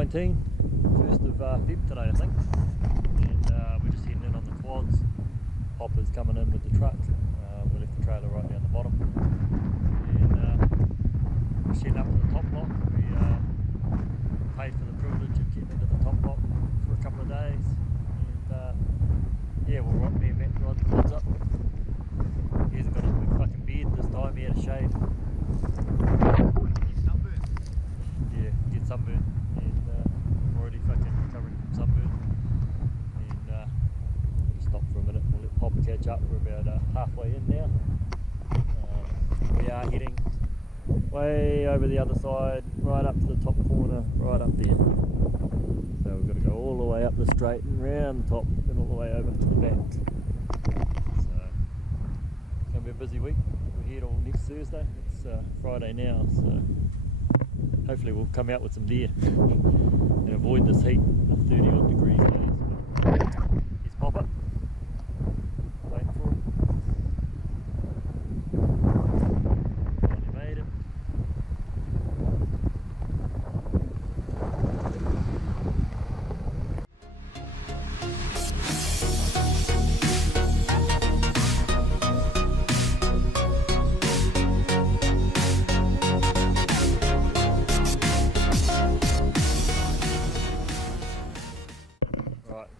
2019, 1st of Feb today I think, and we're just heading in on the quads. Poppa's coming in with the truck. We left the trailer right down the bottom, and we're heading up to the top block. We paid for the privilege of getting into the top block for a couple of days, and yeah, we'll ride, me and Matt ride the quads up. He hasn't got his big fucking beard this time, he had a shave. Yeah, get sunburn, and I'm already fucking recovering from sunburn, and we'll just stop for a minute. We'll let Poppa catch up. We're about halfway in now. We are heading way over the other side, right up to the top corner, right up there. So we've got to go all the way up the straight and round the top, and all the way over to the back. So it's going to be a busy week. We're here till next Thursday. It's Friday now, so hopefully we'll come out with some deer and avoid this heat of 30 odd degrees days. Here's Poppa. Waiting for him. Finally made it.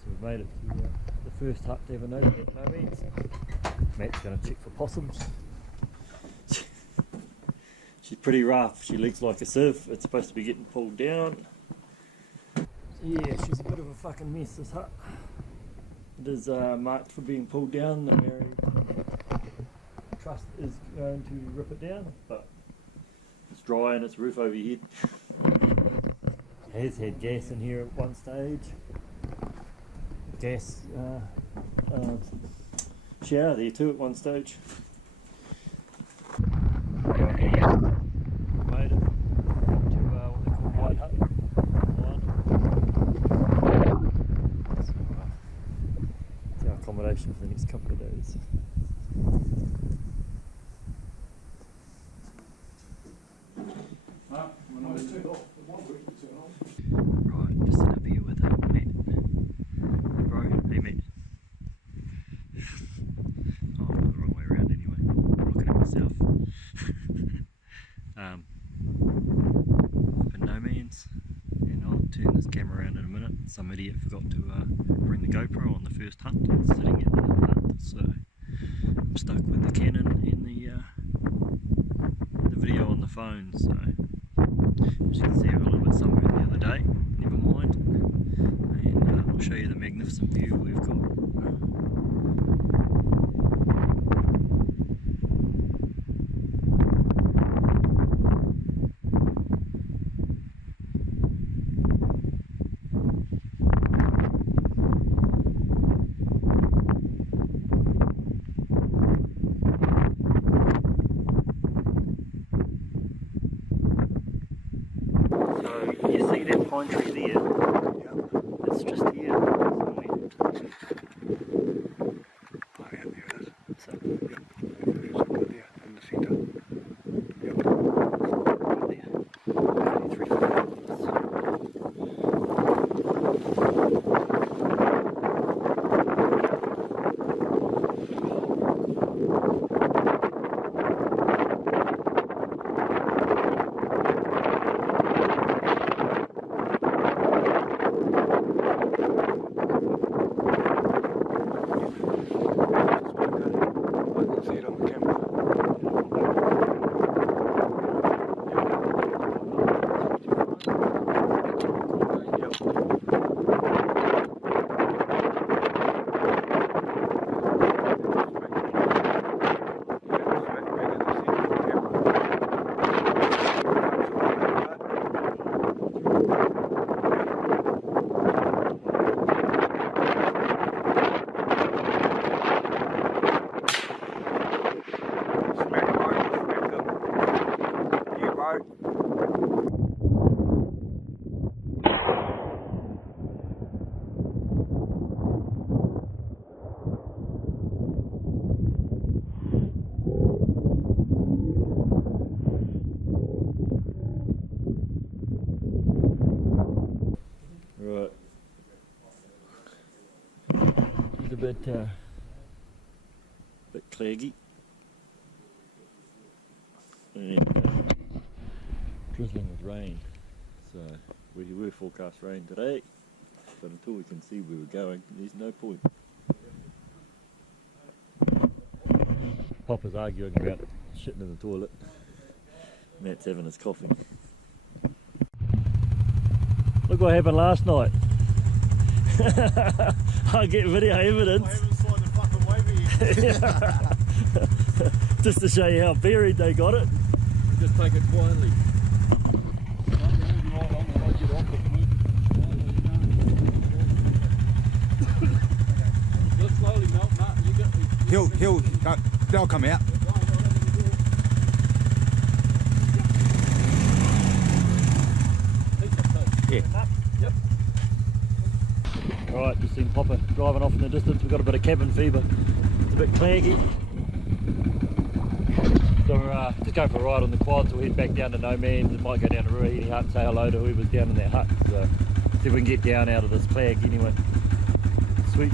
So we've made it to the first hut to ever know Nomans. Matt's going to check for possums. She's pretty rough, she leaks like a sieve. It's supposed to be getting pulled down. So yeah, she's a bit of a fucking mess, this hut. It is marked for being pulled down. The Mary Trust is going to rip it down, but it's dry and it's roof overhead. It has had gas in here at one stage. Gas shower there too at one stage. Made it to what they call White Hut. So, it's our accommodation for the next couple of days. Right, just sit up here with Matt. Hey mate. Oh, the wrong way around anyway. I'm looking at myself. Up in Nomans, and I'll turn this camera around in a minute. Some idiot forgot to bring the GoPro on the first hunt. It's sitting in the hut, so I'm stuck with the Canon and the video on the phone. So as you can see, I got a little bit sunburned the other day. Never mind. And I'll show you the magnificent view we've got. So you see that pine tree there? It's just here somewhere. Oh yeah, there it is. So, There, in the centre. Yep. right there. 33 feet. bit claggy and drizzling with rain. So we were forecast rain today, but until we can see where we're going, there's no point. Poppa's arguing about shitting in the toilet. Matt's having his coffee. Look what happened last night. I get video evidence. I haven't signed the fucking waiver yet. Just to show you how buried they got it. Just take it quietly. Just slowly melt, Matt. They'll come out. Yeah. Yep. Alright, just seen Poppa driving off in the distance. We've got a bit of cabin fever. It's a bit claggy. So we're just going for a ride on the quad. So we'll head back down to Nomans and might go down to Ruahine Hut and say hello to whoever's down in that hut. So see if we can get down out of this clag anyway. Sweet.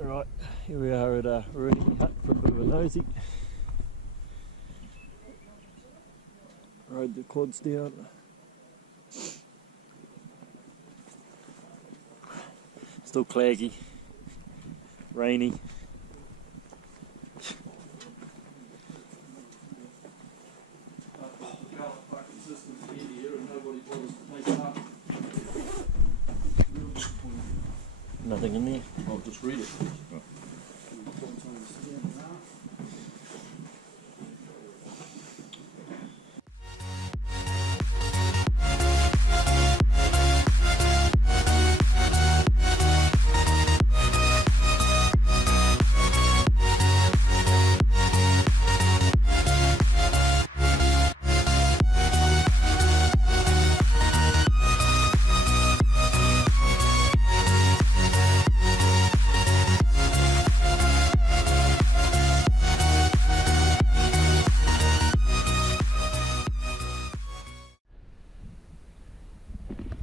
Alright, here we are at Ruahine Hut for a bit of a nosy. Rode the quads down. Still claggy, rainy. Nothing in there. I'll just read it. Oh.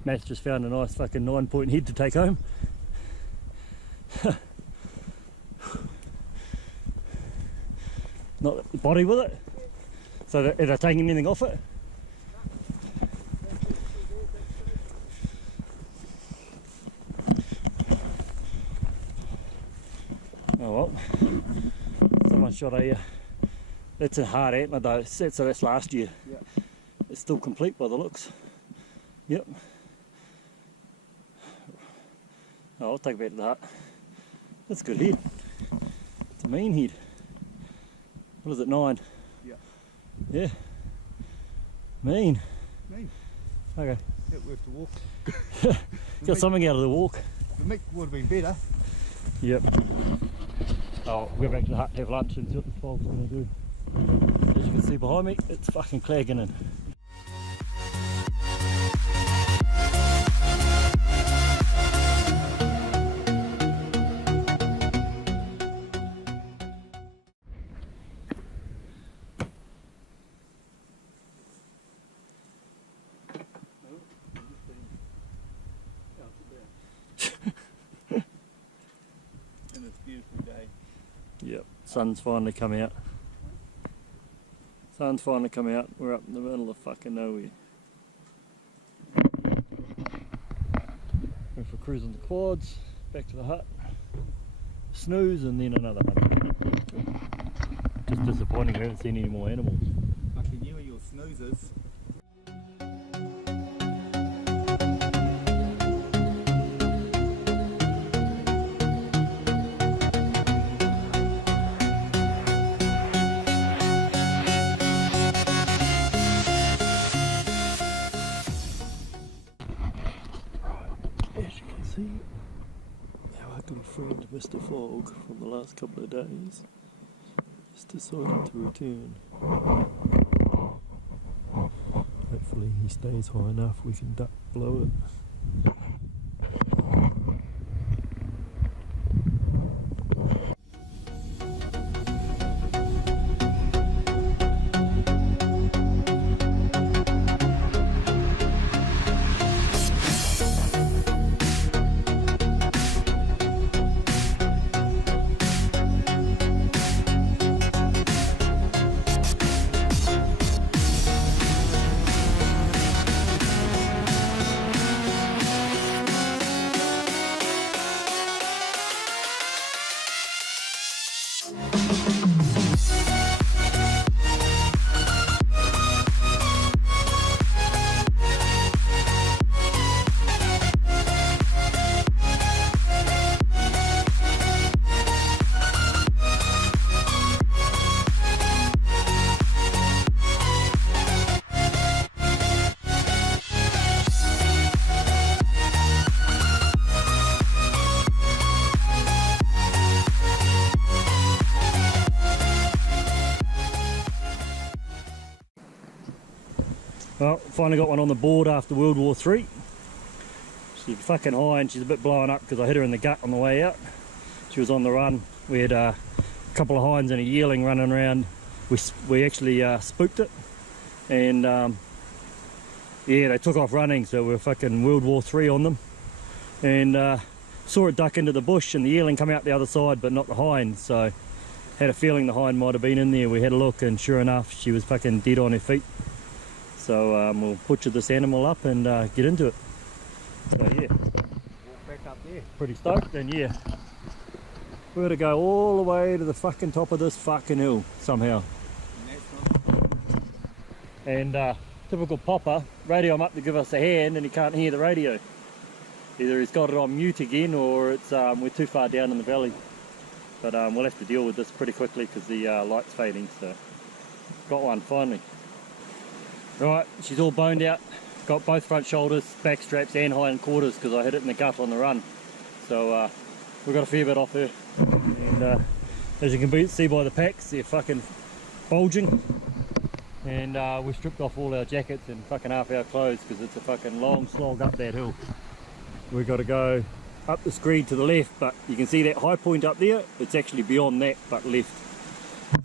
Matt's just found a nice fucking 9-point head to take home. Not the body with it. So are they taking anything off it? Oh well. Someone shot a that's a hard antler though. So that's last year. Yeah. It's still complete by the looks. Yep. Oh, I'll take it back to the hut. That's a good head. It's a mean head. What is it, 9? Yeah. Yeah. Mean. Mean. Okay. Yeah, worth the walk. Got something out of the walk. The meat would have been better. Yep. Oh, we'll go back to the hut, have lunch and see what the fog's going to do. As you can see behind me, it's fucking clagging in. And it's a beautiful day. Yep, sun's finally come out. Sun's finally come out. We're up in the middle of fucking nowhere. Going for a cruise on the quads, back to the hut, snooze, and then another hut. Just disappointing, we haven't seen any more animals. Fucking you and your snoozers. See our ugly friend Mr. Fog from the last couple of days has decided to return. Hopefully he stays high enough we can duck below it. Well, finally got one on the board after World War III. She's fucking high and she's a bit blown up because I hit her in the gut on the way out. She was on the run. We had a couple of hinds and a yearling running around. We actually spooked it, and yeah, they took off running, so we were fucking World War III on them. And saw it duck into the bush, and the yearling come out the other side, but not the hind. So had a feeling the hind might have been in there. We had a look, and sure enough, she was fucking dead on her feet. So we'll butcher this animal up and get into it. So yeah, walk back up there. Pretty stoked, and yeah, we're gonna go all the way to the fucking top of this fucking hill somehow. And typical Poppa, radio him up to give us a hand, and he can't hear the radio. Either he's got it on mute again, or it's we're too far down in the valley. But we'll have to deal with this pretty quickly because the light's fading. So got one finally. Right, she's all boned out. Got both front shoulders, back straps, and hind quarters because I hit it in the gut on the run. So we've got a fair bit off her. And as you can see by the packs, they're fucking bulging. And we stripped off all our jackets and fucking half our clothes because it's a fucking long slog up that hill. We've got to go up the screed to the left, but you can see that high point up there, it's actually beyond that but left.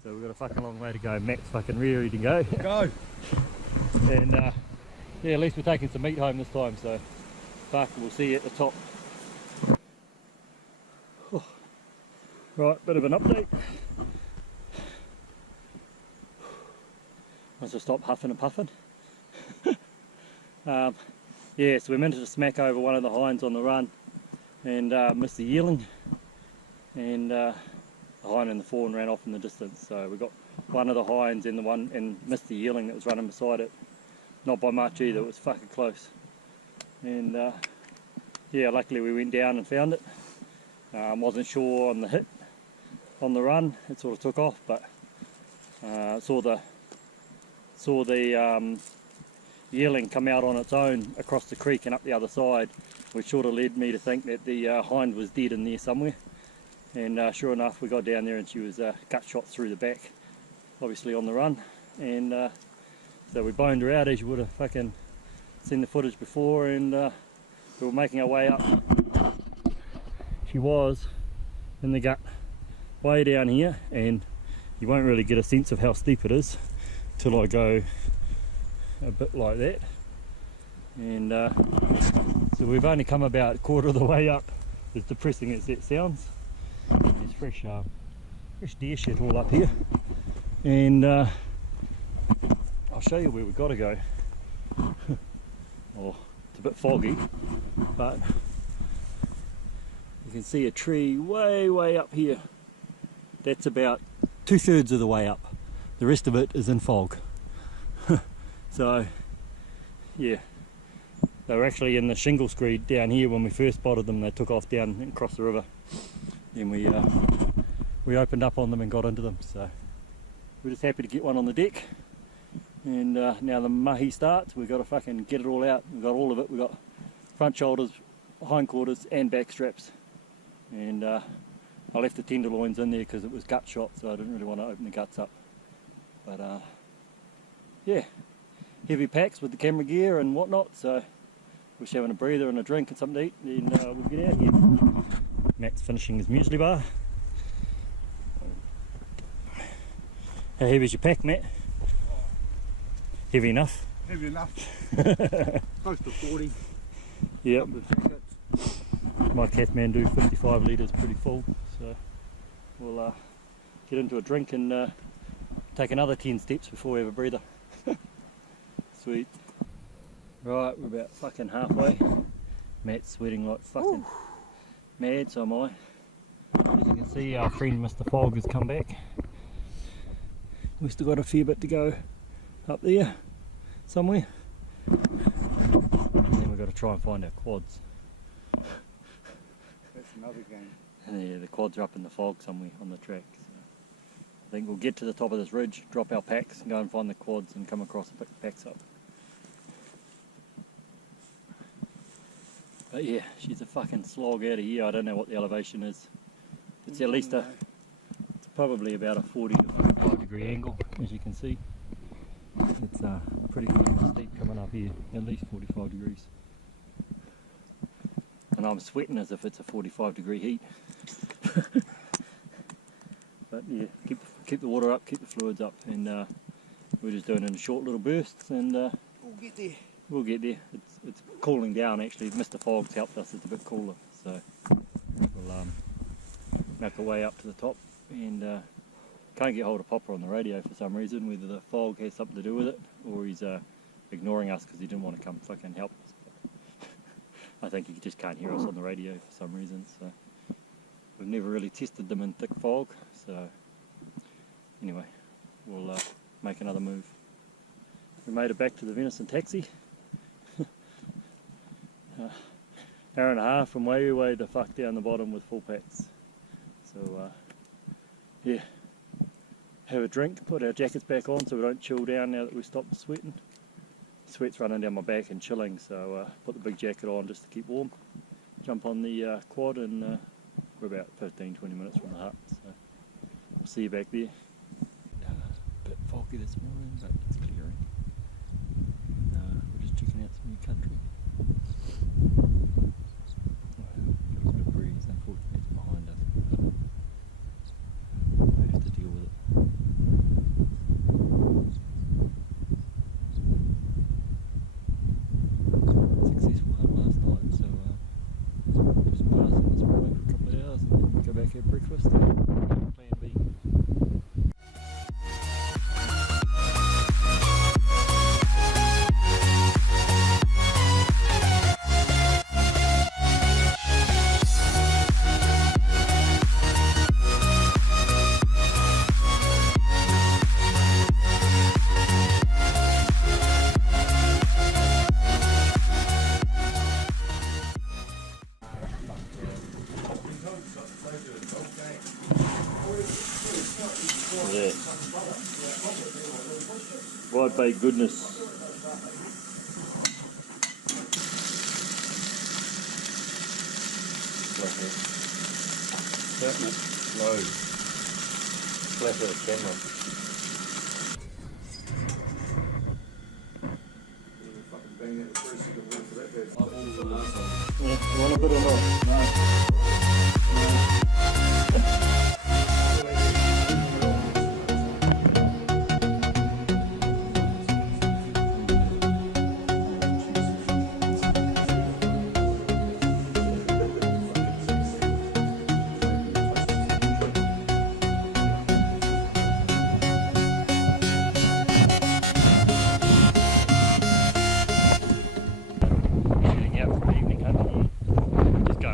So we've got a fucking long way to go. Matt's fucking ready to go. Go! And yeah, at least we're taking some meat home this time, so fuck, we'll see you at the top. Oh. Right, bit of an update. Must have stopped huffing and puffing. Yeah, so we managed to smack over one of the hinds on the run and missed the yearling, and the hind and the fawn ran off in the distance. So we got one of the hinds and missed the yearling that was running beside it. Not by much either, it was fucking close. And yeah, luckily we went down and found it. Wasn't sure on the hit on the run, it sort of took off, but saw the yearling come out on its own across the creek and up the other side, which sort of led me to think that the hind was dead in there somewhere. And sure enough, we got down there and she was gut shot through the back, obviously on the run. And so we boned her out, as you would have fucking seen the footage before, and we were making our way up. She was in the gut way down here, and you won't really get a sense of how steep it is till I go a bit like that. And so we've only come about a quarter of the way up, as depressing as that sounds. There's fresh deer shit all up here, and I'll show you where we've got to go. Oh, it's a bit foggy, but you can see a tree way up here. That's about 2/3 of the way up. The rest of it is in fog. So yeah, they were actually in the shingle screed down here when we first spotted them. They took off down and crossed the river. Then we opened up on them and got into them. So we're just happy to get one on the deck. And now the mahi starts. We've got to fucking get it all out. We've got all of it. We've got front shoulders, hindquarters and back straps. And I left the tenderloins in there because it was gut shot, so I didn't really want to open the guts up. But yeah, heavy packs with the camera gear and whatnot, so we're just having a breather and a drink and something to eat, and we'll get out here. Matt's finishing his muesli bar. How heavy is your pack, Matt? Heavy enough? Heavy enough. Close to 40. Yep. My Kathmandu 55 litres pretty full, so we'll get into a drink and take another 10 steps before we have a breather. Sweet. Right, we're about fucking halfway. Matt's sweating like fucking mad, so am I. As you can see, our friend Mr. Fog has come back. We've still got a fair bit to go up there somewhere. And then we've got to try and find our quads. That's another game. Yeah, the quads are up in the fog somewhere on the track. So I think we'll get to the top of this ridge, drop our packs and go and find the quads and come across and pick the packs up. But yeah, she's a fucking slog out of here. I don't know what the elevation is. It's at least it's probably about a 40 to 45 degree angle, as you can see. It's pretty fucking steep coming up here, at least 45 degrees. And I'm sweating as if it's a 45 degree heat. But yeah, keep the water up, keep the fluids up, and we're just doing it in short little bursts, and we'll get there. We'll get there. It's cooling down actually. Mr. Fog's helped us. It's a bit cooler, so we'll make our way up to the top. And can't get hold of Poppa on the radio for some reason, whether the fog has something to do with it or he's ignoring us because he didn't want to come fucking help us. I think he just can't hear us on the radio for some reason. So we've never really tested them in thick fog. So anyway, we'll make another move. We made it back to the Venison taxi. Hour and a half from way the fuck down the bottom with full packs. So yeah, have a drink, put our jackets back on so we don't chill down now that we've stopped sweating. Sweat's running down my back and chilling, so put the big jacket on just to keep warm. Jump on the quad, and we're about 15-20 minutes from the hut, so we'll see you back there. A bit foggy this morning, but it's clearing. We're just checking out some new country. Got a bit of breeze, unfortunately it's behind us. We have to deal with it. Successful hunt last night, so just passing this morning for a couple of hours and then go back, have breakfast, and plan B. Yeah. Right, big goodness. Low. Flat of the camera. Yeah, you want a bit or not? No.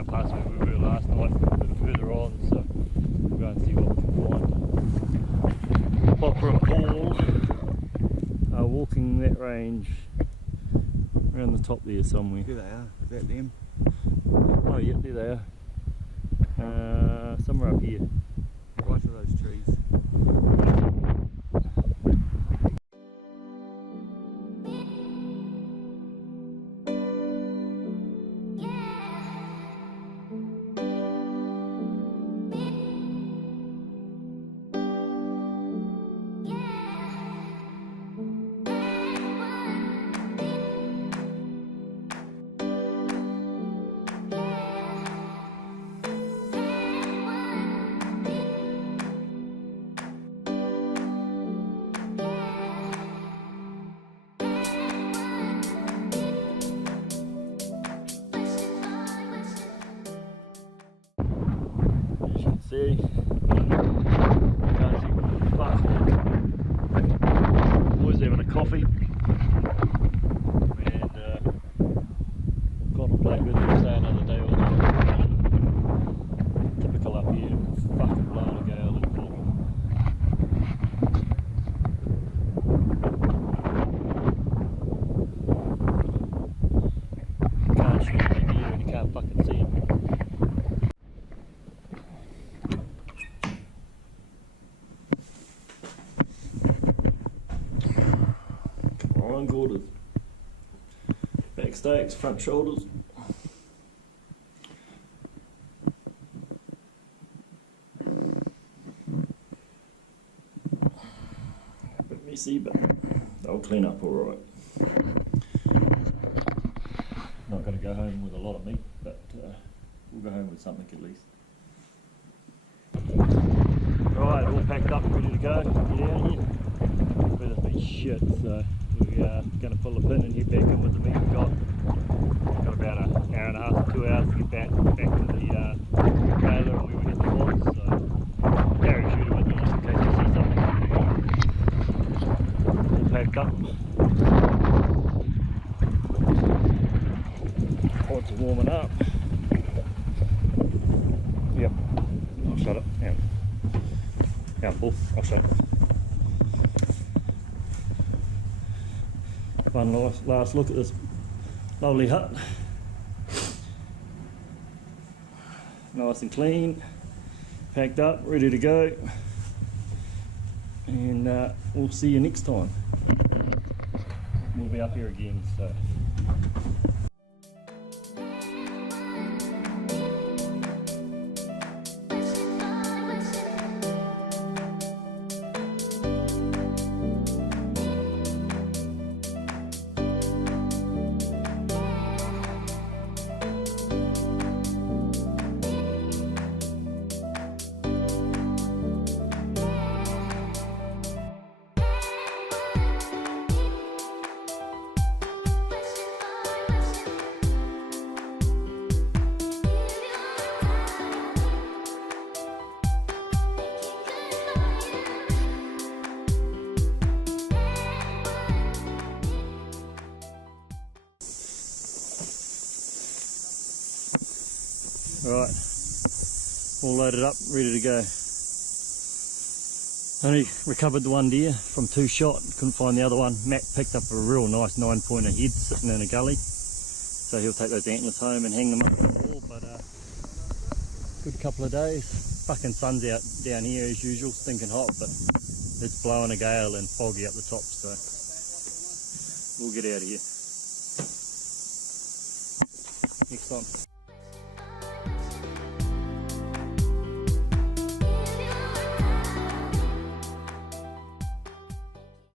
Past where we were last night, a bit further on, so we'll go and see what we can find. Poppa Paul are walking that range around the top there somewhere. There they are. Is that them? Oh yep, there they are. Somewhere up here. Right to those trees. See, always having a coffee, and contemplate whether to stay another day or not. Typical up here, fucking blowing a gale and fog. Can't shoot them here and you can't fucking see them. Quarters, back stakes, front shoulders. A bit messy, but they'll I'll clean up alright. Not going to go home with a lot of meat, but we'll go home with something at least. Right, all packed up, ready to go. Get out of here. Weather's been shit, so we're going to pull a pin and head back in with the meat we got. Got about an hour and a half to 2 hours to get back to the trailer and where we hit the boards. So carry a shooter with you just in case you see something. All packed up. Pods are warming up. Yep, I'll shut it. Yeah, Paul, I'll shut it. One last look at this lovely hut. Nice and clean, packed up, ready to go. And we'll see you next time. We'll be up here again, so. Right, all loaded up, ready to go. Only recovered the one deer from 2 shot, couldn't find the other one. Matt picked up a real nice 9-pointer head sitting in a gully. So he'll take those antlers home and hang them up on the wall, but good couple of days. Fucking sun's out down here as usual, stinking hot, but it's blowing a gale and foggy up the top, so we'll get out of here. Next time.